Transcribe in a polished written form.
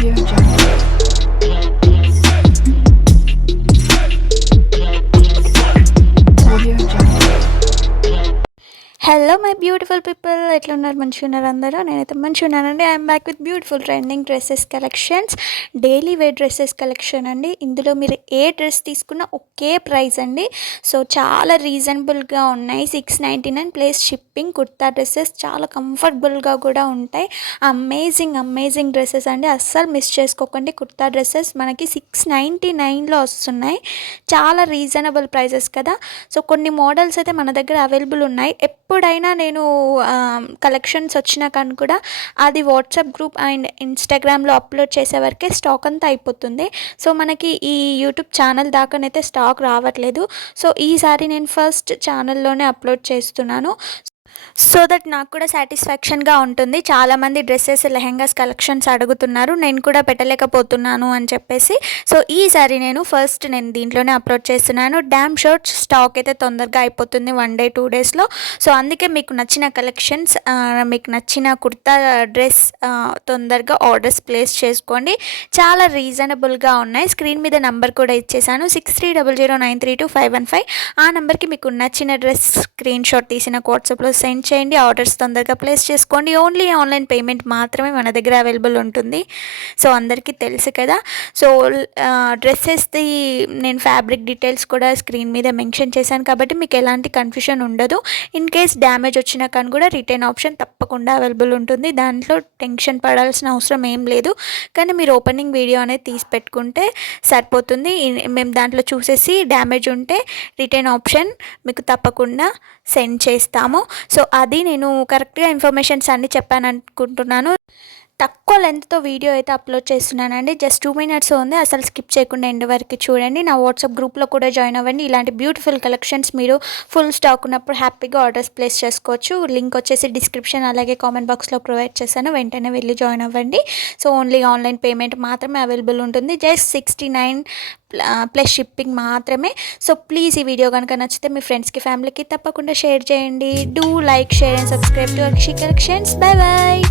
Audio Jungle. Audio Jungle. Hello my beautiful people, ఎట్లా ఉన్నారు? మంచిగా ఉన్నారు అందరూ? నేనైతే మంచిగా ఉన్నానండి. I'm back with beautiful trending dresses collections, daily wear dresses collection అండి. ఇందులో మీరు ఏ డ్రెస్ తీసుకున్నా ఒకే ప్రైస్ అండి. సో చాలా రీజనబుల్గా ఉన్నాయి. 699 ప్లస్ షిప్పింగ్. కుర్తా డ్రెస్సెస్ చాలా కంఫర్టబుల్గా కూడా ఉంటాయి. అమేజింగ్ డ్రెస్సెస్ అండి, అస్సలు మిస్ చేసుకోకండి. కుర్తా డ్రెస్సెస్ మనకి 699లో వస్తున్నాయి. చాలా రీజనబుల్ ప్రైజెస్ కదా. సో కొన్ని మోడల్స్ అయితే మన దగ్గర అవైలబుల్ ఉన్నాయి. ఎప్పుడైనా నేను కలెక్షన్స్ వచ్చినా కానీ కూడా అది వాట్సాప్ గ్రూప్ అండ్ ఇన్స్టాగ్రామ్లో అప్లోడ్ చేసే వరకే స్టాక్ అంతా అయిపోతుంది. సో మనకి ఈ యూట్యూబ్ ఛానల్ దాకానైతే స్టాక్ రావట్లేదు. సో ఈసారి నేను ఫస్ట్ ఛానల్లోనే అప్లోడ్ చేస్తున్నాను. సో దట్ నాకు కూడా సాటిస్ఫాక్షన్గా ఉంటుంది. చాలామంది డ్రెస్సెస్, లెహెంగాస్ కలెక్షన్స్ అడుగుతున్నారు, నేను కూడా పెట్టలేకపోతున్నాను అని చెప్పేసి. సో ఈసారి నేను దీంట్లోనే అప్లోడ్ చేస్తున్నాను. డ్యామ్ షర్ట్స్ స్టాక్ అయితే తొందరగా అయిపోతుంది, 1 day 2 daysలో. సో అందుకే మీకు నచ్చిన కలెక్షన్స్, మీకు నచ్చిన కుర్తా డ్రెస్ తొందరగా ఆర్డర్స్ ప్లేస్ చేసుకోండి. చాలా రీజనబుల్గా ఉన్నాయి. స్క్రీన్ మీద నెంబర్ కూడా ఇచ్చేసాను, 6300932515. ఆ నెంబర్కి మీకు నచ్చిన డ్రెస్ స్క్రీన్ షాట్ తీసిన వాట్సాప్లో సెండ్ చేయండి. ఆర్డర్స్ తొందరగా ప్లేస్ చేసుకోండి. ఓన్లీ ఆన్లైన్ పేమెంట్ మాత్రమే మన దగ్గర అవైలబుల్ ఉంటుంది. సో అందరికీ తెలుసు కదా. సో డ్రెస్సెస్ది నేను ఫ్యాబ్రిక్ డీటెయిల్స్ కూడా స్క్రీన్ మీద మెన్షన్ చేశాను కాబట్టి మీకు ఎలాంటి కన్ఫ్యూషన్ ఉండదు. ఇన్ కేస్ డ్యామేజ్ వచ్చినా కానీ కూడా రిటర్న్ ఆప్షన్ తప్పకుండా అవైలబుల్ ఉంటుంది. దాంట్లో టెన్షన్ పడాల్సిన అవసరం ఏం లేదు. కానీ మీరు ఓపెనింగ్ వీడియో అనేది తీసి పెట్టుకుంటే సరిపోతుంది. మేము దాంట్లో చూసేసి డ్యామేజ్ ఉంటే రిటర్న్ ఆప్షన్ మీకు తప్పకుండా సెండ్ చేస్తాము. సో అది నేను కరెక్ట్గా ఇన్ఫర్మేషన్స్ అన్నీ చెప్పాను అనుకుంటున్నాను. తక్కువ లెంత్తో వీడియో అయితే అప్లోడ్ చేస్తున్నానండి. జస్ట్ 2 minutes ఉంది, అసలు స్కిప్ చేయకుండా ఎండ్ వరకు చూడండి. నా వాట్సాప్ గ్రూప్లో కూడా జాయిన్ అవ్వండి. ఇలాంటి బ్యూటిఫుల్ కలెక్షన్స్ మీరు ఫుల్ స్టాక్ ఉన్నప్పుడు హ్యాపీగా ఆర్డర్స్ ప్లేస్ చేసుకోవచ్చు. లింక్ వచ్చేసి డిస్క్రిప్షన్ అలాగే కామెంట్ బాక్స్లో ప్రొవైడ్ చేశాను, వెంటనే వెళ్ళి జాయిన్ అవ్వండి. సో ఓన్లీ ఆన్లైన్ పేమెంట్ మాత్రమే అవైలబుల్ ఉంటుంది. జస్ట్ 69 ప్లస్ షిప్పింగ్ మాత్రమే. సో ప్లీజ్ ఈ వీడియో కనుక నచ్చితే మీ ఫ్రెండ్స్కి, ఫ్యామిలీకి తప్పకుండా షేర్ చేయండి. Do like, share and subscribe to Akshi collections. Bye bye.